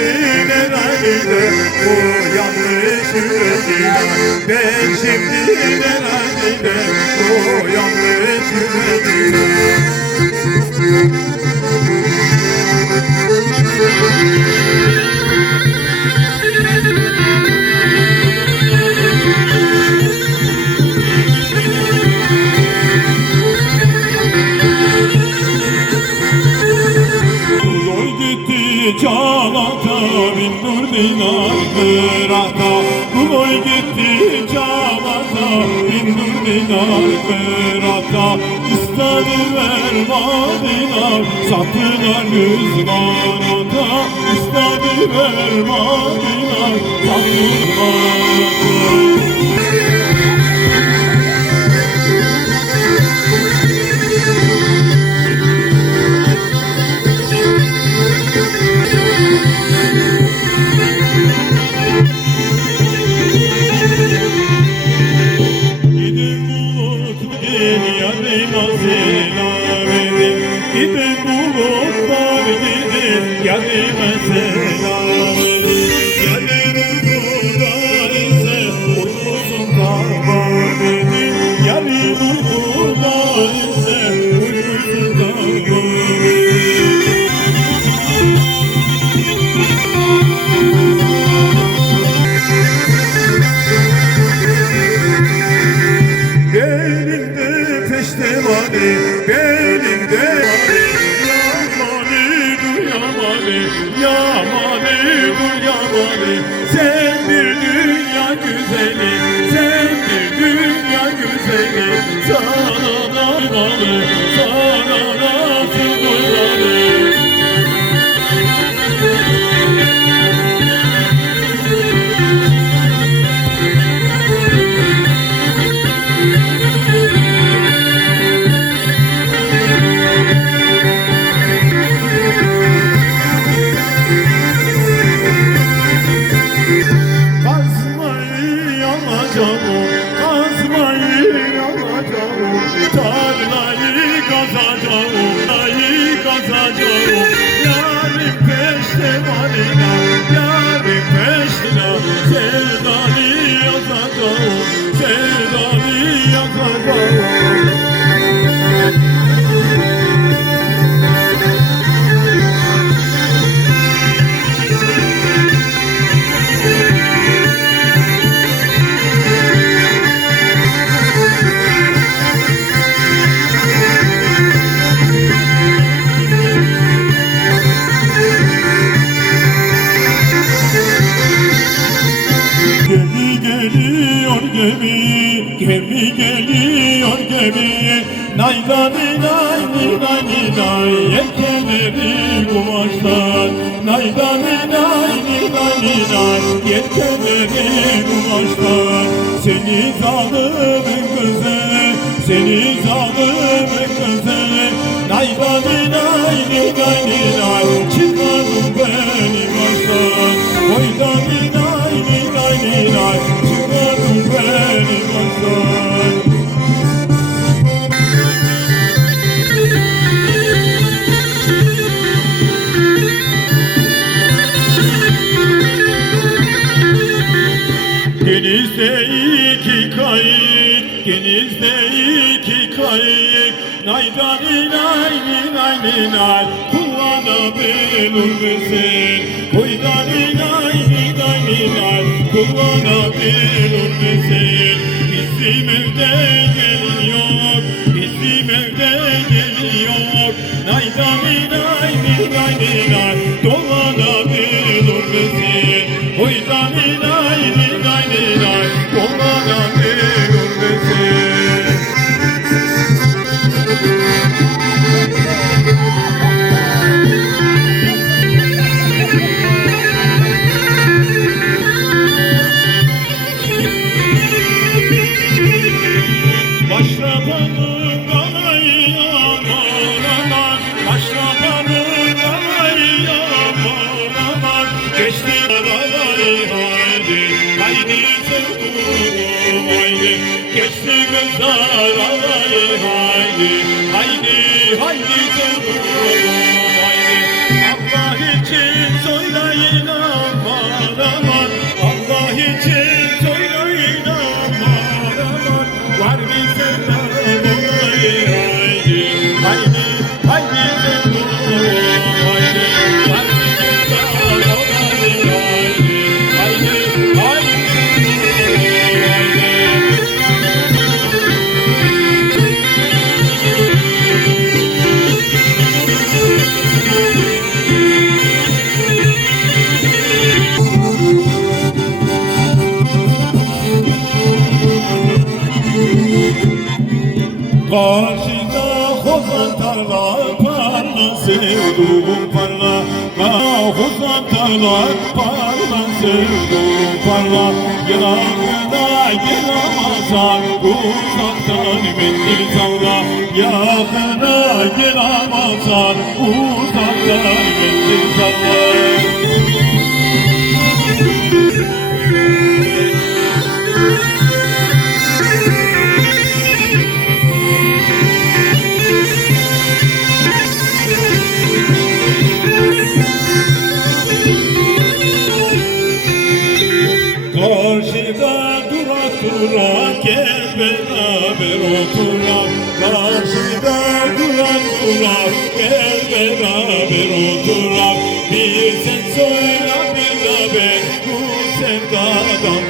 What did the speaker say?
Şimdi nerede bu yanlış yüreğine Ben şimdi nerede bu yanlış yüreğine Nur dinar kırata Boy gitti Canata bin nur dinar kırata İstedi vermadiler sattılar yüz manata İstedi vermadiler sattılar Sen bir dünya güzeli, sen bir dünya güzeli. Sana da malı, peştine geliyor gemi, gemi geliyor gemi. Naydani nayni nayni nay, yelkenleri kumaşlar. Naydani nayni nayni nay, yelkenleri kumaşlar. Seni zalimin kızı, seni zalimin kızı Naydani nayni nayni nay, çıkarım Denizde iki kayık, denizde iki kayık Naydani nayni nayni nay, kullanabilir misin? Koydani nayni nayni nay, kullanabilir misin? Bizim evde gelin yok, bizim evde gelin yok Naydani nayni nayni nay, dolanabilir Geçti galayı haydi Haydi haydi haydi Başına hozan tarla parlan sevdum parla. Ma hozan tarla parlan sevdum parla. Yanına gelamazsan uzaktan mendil salla Yakına gelamazsan uzaktan mendil salla gel beraber oturak Karşıda durak durak gel beraber oturak Bir sen söyle bir de ben bu sevdadan